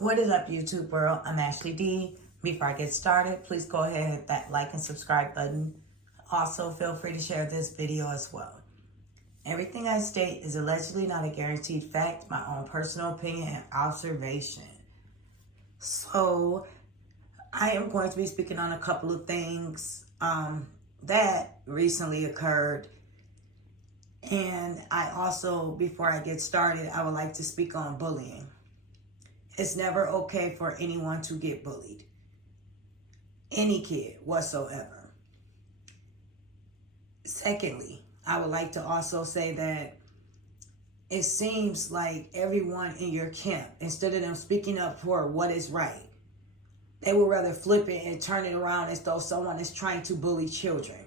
What is up, YouTube world? I'm Ashley D. Before I get started, please go ahead and hit that like and subscribe button. Also, feel free to share this video as well. Everything I state is allegedly not a guaranteed fact, my own personal opinion and observation. So, I am going to be speaking on a couple of things that recently occurred. And I also, before I get started, I would like to speak on bullying. It's never okay for anyone to get bullied. Any kid whatsoever. Secondly, I would like to also say that it seems like everyone in your camp, instead of them speaking up for what is right, they would rather flip it and turn it around as though someone is trying to bully children.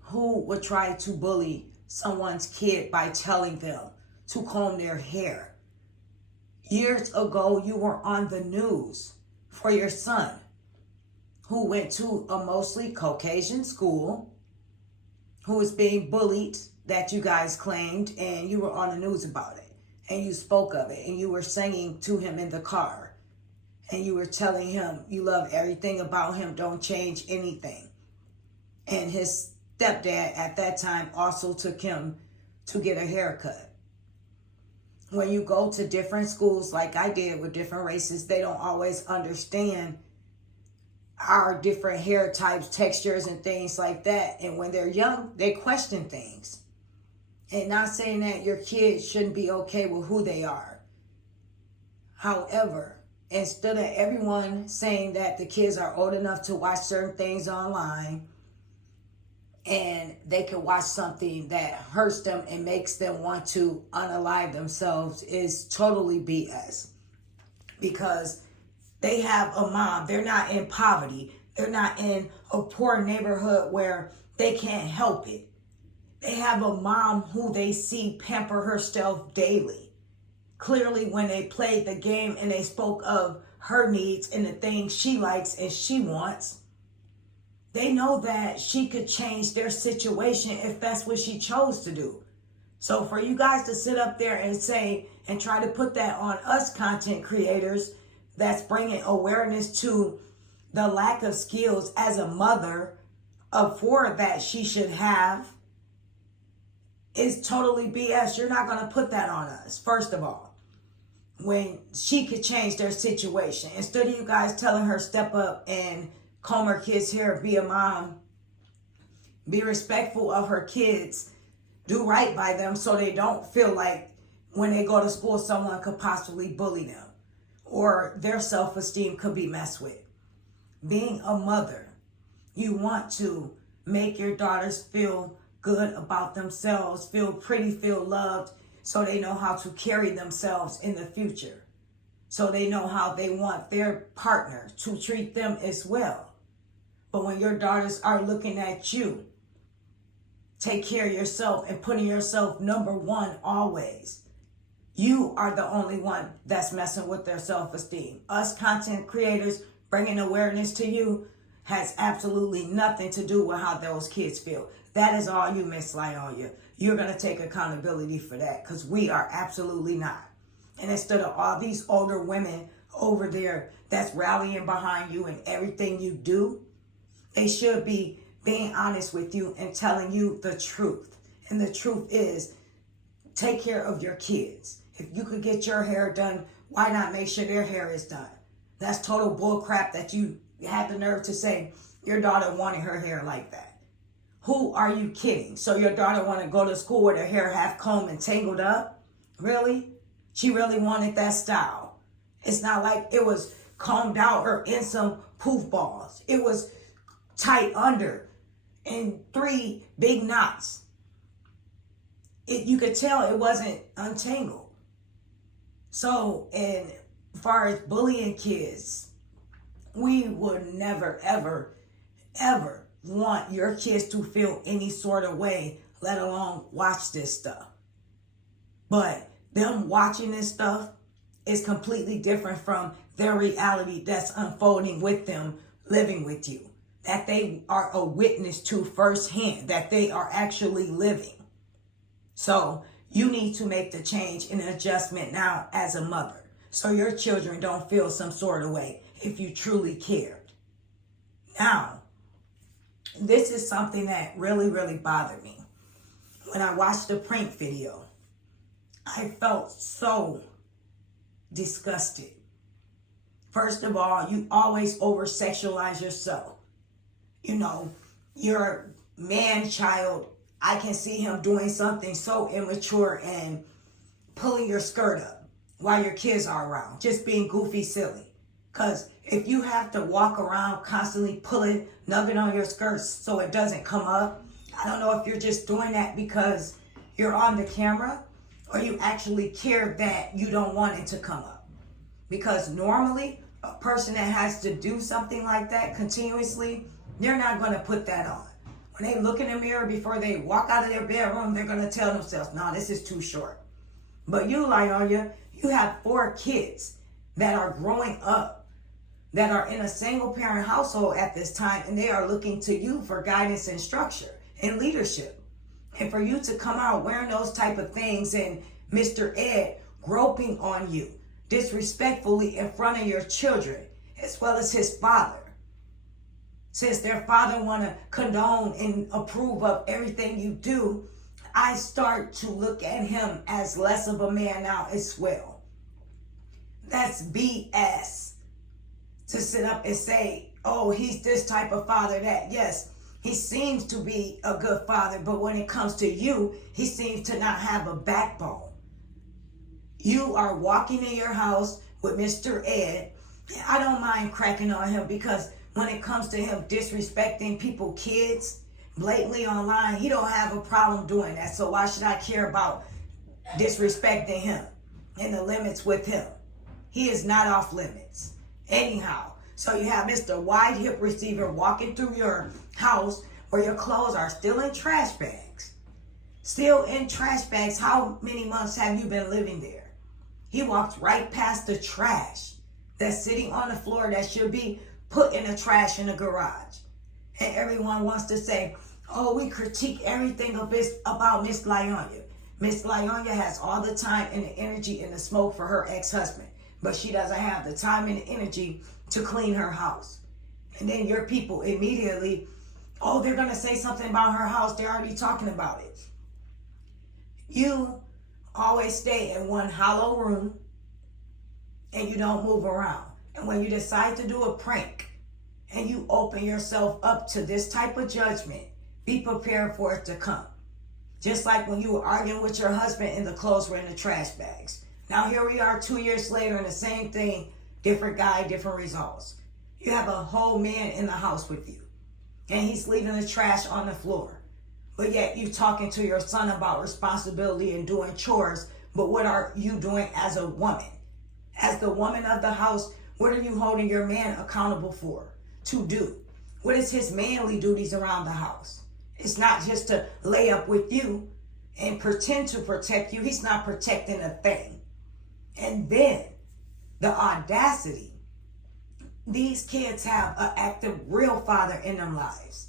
Who would try to bully someone's kid by telling them to comb their hair? Years ago, you were on the news for your son who went to a mostly Caucasian school, who was being bullied, that you guys claimed, and you were on the news about it, and you spoke of it, and you were singing to him in the car, and you were telling him you love everything about him, don't change anything. And his stepdad at that time also took him to get a haircut. When you go to different schools, like I did with different races, they don't always understand our different hair types, textures, and things like that. And when they're young, they question things. And not saying that your kids shouldn't be okay with who they are. However, instead of everyone saying that the kids are old enough to watch certain things online, and they can watch something that hurts them and makes them want to unalive themselves, is totally BS. Because they have a mom. They're not in poverty. They're not in a poor neighborhood where they can't help it. They have a mom who they see pamper herself daily. Clearly, when they played the game and they spoke of her needs and the things she likes and she wants, they know that she could change their situation if that's what she chose to do. So for you guys to sit up there and say, and try to put that on us content creators that's bringing awareness to the lack of skills as a mother for that she should have, is totally BS. You're not going to put that on us, first of all, when she could change their situation. Instead of you guys telling her step up and comb her kids' hair, be a mom, be respectful of her kids, do right by them so they don't feel like when they go to school someone could possibly bully them or their self-esteem could be messed with. Being a mother, you want to make your daughters feel good about themselves, feel pretty, feel loved, so they know how to carry themselves in the future. So they know how they want their partner to treat them as well. But when your daughters are looking at you, take care of yourself and putting yourself number one always. You are the only one that's messing with their self-esteem. Us content creators bringing awareness to you has absolutely nothing to do with how those kids feel. That is all you, Miss Lieonya. You're going to take accountability for that, because we are absolutely not. And instead of all these older women over there that's rallying behind you and everything you do, they should be being honest with you and telling you the truth. And the truth is, take care of your kids. If you could get your hair done, why not make sure their hair is done? That's total bull crap that you had the nerve to say your daughter wanted her hair like that. Who are you kidding? So your daughter want to go to school with her hair half combed and tangled up? Really? She really wanted that style. It's not like it was combed out or in some poof balls. It was tight under in 3 big knots. You could tell it wasn't untangled. So, and as far as bullying kids, we would never, ever, ever want your kids to feel any sort of way, let alone watch this stuff. But them watching this stuff is completely different from their reality that's unfolding with them, living with you, that they are a witness to firsthand, that they are actually living. So you need to make the change and adjustment now as a mother. so your children don't feel some sort of way if you truly cared. Now, this is something that really, really bothered me. When I watched the prank video, I felt so disgusted. First of all, you always over-sexualize yourself. You know, your man-child, I can see him doing something so immature and pulling your skirt up while your kids are around, just being goofy, silly. Because if you have to walk around constantly pulling, nugging on your skirts so it doesn't come up, I don't know if you're just doing that because you're on the camera or you actually care that you don't want it to come up. Because normally, a person that has to do something like that continuously, they're not going to put that on. When they look in the mirror before they walk out of their bedroom, they're going to tell themselves, no, this is too short. But you, Lieonya, you have 4 kids that are growing up, that are in a single parent household at this time, and they are looking to you for guidance and structure and leadership. And for you to come out wearing those type of things and Mr. Ed groping on you disrespectfully in front of your children, as well as his father. Since their father want to condone and approve of everything you do, I start to look at him as less of a man now as well. That's BS. To sit up and say, oh, he's this type of father that, yes, he seems to be a good father, but when it comes to you, he seems to not have a backbone. You are walking in your house with Mr. Ed. I don't mind cracking on him because when it comes to him disrespecting people's kids blatantly online, he don't have a problem doing that. So why should I care about disrespecting him and the limits with him? He is not off limits. Anyhow, so you have Mr. Wide Hip Receiver walking through your house where your clothes are still in trash bags. Still in trash bags. How many months have you been living there? He walked right past the trash that's sitting on the floor that should be put in the trash in the garage. And everyone wants to say, oh, we critique everything about Miss Lieonya. Miss Lieonya has all the time and the energy and the smoke for her ex-husband, but she doesn't have the time and the energy to clean her house. And then your people immediately, oh, they're going to say something about her house. They're already talking about it. You always stay in one hollow room and you don't move around. And when you decide to do a prank and you open yourself up to this type of judgment, be prepared for it to come. Just like when you were arguing with your husband and the clothes were in the trash bags. Now here we are 2 years later and the same thing, different guy, different results. You have a whole man in the house with you and he's leaving the trash on the floor. But yet you talking to your son about responsibility and doing chores. But what are you doing as a woman? As the woman of the house, what are you holding your man accountable for to do? What is his manly duties around the house? It's not just to lay up with you and pretend to protect you. He's not protecting a thing. And then the audacity. These kids have an active real father in their lives.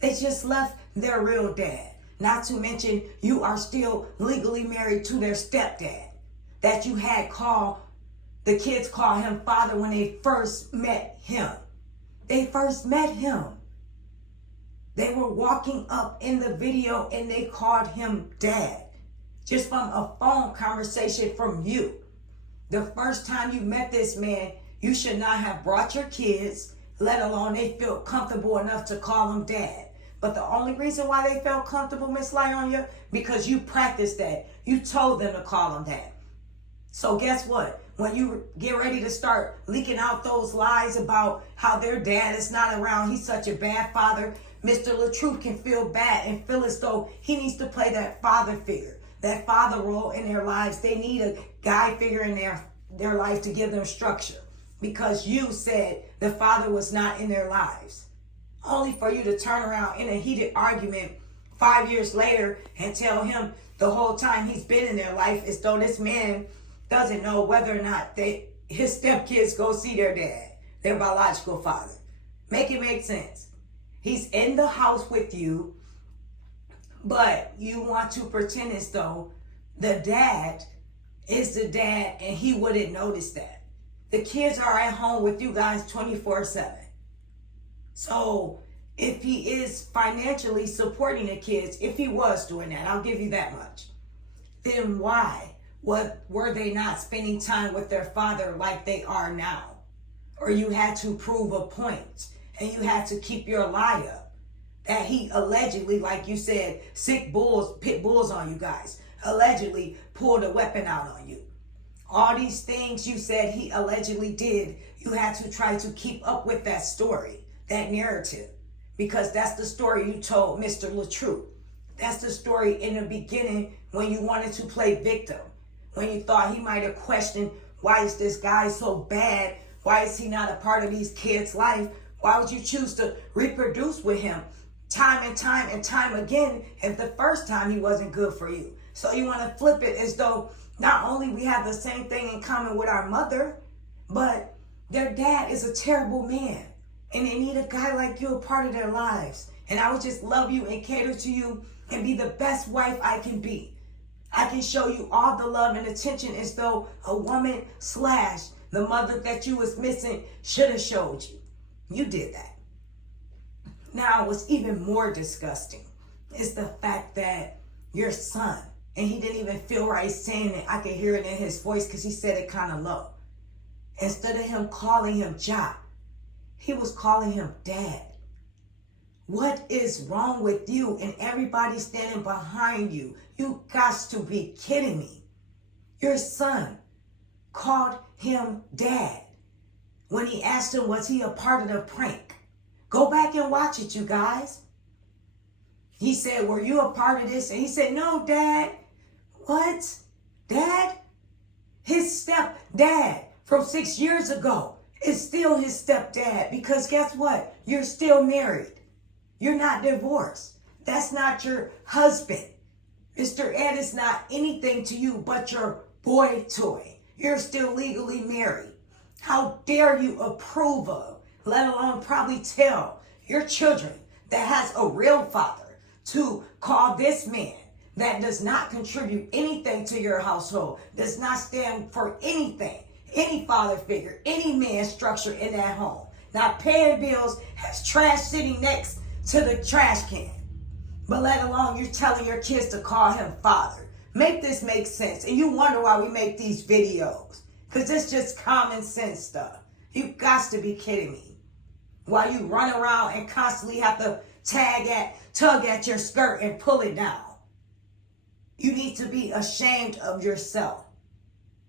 They just left their real dad. Not to mention you are still legally married to their stepdad. That you had the kids call him father when they first met him. They first met him. They were walking up in the video and they called him dad. Just from a phone conversation from you. The first time you met this man, you should not have brought your kids, let alone they feel comfortable enough to call him dad. But the only reason why they felt comfortable, Miss Lieonya, because you practiced that. You told them to call him that. So guess what? When you get ready to start leaking out those lies about how their dad is not around, he's such a bad father, Mr. LaTruth can feel bad and feel as though he needs to play that father figure, that father role in their lives. They need a guy figure in their life to give them structure because you said the father was not in their lives. Only for you to turn around in a heated argument 5 years later and tell him the whole time he's been in their life as though this man doesn't know whether or not his stepkids go see their dad, their biological father. Make it make sense. He's in the house with you, but you want to pretend as though the dad is the dad, and he wouldn't notice that. The kids are at home with you guys 24/7. So if he is financially supporting the kids, if he was doing that, I'll give you that much, then why? What were they not spending time with their father like they are now? Or you had to prove a point, and you had to keep your lie up that he allegedly, like you said, pit bulls on you guys, allegedly pulled a weapon out on you. All these things you said he allegedly did, you had to try to keep up with that story, that narrative, because that's the story you told Mr. LaTrue. That's the story in the beginning when you wanted to play victim, when you thought he might have questioned, why is this guy so bad? Why is he not a part of these kids' life? Why would you choose to reproduce with him time and time and time again if the first time he wasn't good for you? So you want to flip it as though not only we have the same thing in common with our mother, but their dad is a terrible man. And they need a guy like you a part of their lives. And I would just love you and cater to you and be the best wife I can be. I can show you all the love and attention as though a woman / the mother that you was missing should have showed you. You did that. Now, what's even more disgusting is the fact that your son, and he didn't even feel right saying it. I could hear it in his voice because he said it kind of low. Instead of him calling him Jock, he was calling him Dad. What is wrong with you and everybody standing behind you? You got to be kidding me. Your son called him Dad when he asked him, was he a part of the prank? Go back and watch it, you guys. He said, were you a part of this? And he said, no, Dad. What? Dad? His stepdad from 6 years ago is still his stepdad, because guess what? You're still married. You're not divorced. That's not your husband. Mr. Ed is not anything to you but your boy toy. You're still legally married. How dare you approve of, let alone probably tell your children that has a real father to call this man that does not contribute anything to your household, does not stand for anything, any father figure, any man structure in that home, not paying bills, has trash sitting next to the trash can, but let alone you're telling your kids to call him father. Make this make sense. And you wonder why we make these videos, because it's just common sense stuff. You got to be kidding me. While you run around and constantly have to tug at your skirt and pull it down. You need to be ashamed of yourself.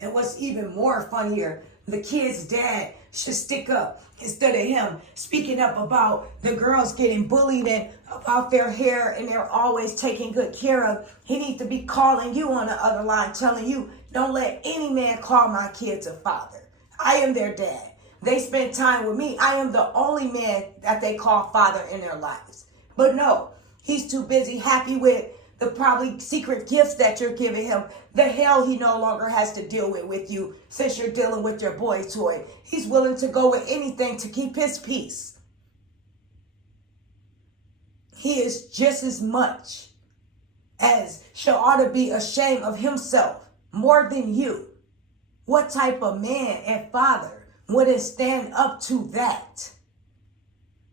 And what's even more funnier, the kid's dad should stick up instead of him speaking up about the girls getting bullied and about their hair and they're always taken good care of. He needs to be calling you on the other line, telling you, don't let any man call my kids a father. I am their dad. They spend time with me. I am the only man that they call father in their lives. But no, he's too busy happy with the probably secret gifts that you're giving him. The hell he no longer has to deal with you since you're dealing with your boy toy. He's willing to go with anything to keep his peace. He is just as much as ought to be ashamed of himself more than you. What type of man and father wouldn't stand up to that?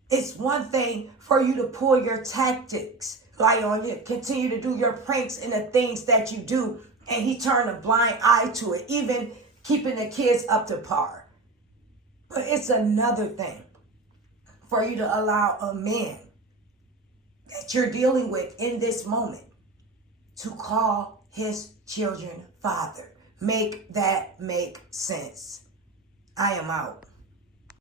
It's one thing for you to pull your tactics, Lieonya, continue to do your pranks and the things that you do, and he turned a blind eye to it, even keeping the kids up to par. But it's another thing for you to allow a man that you're dealing with in this moment to call his children father. Make that make sense. I am out.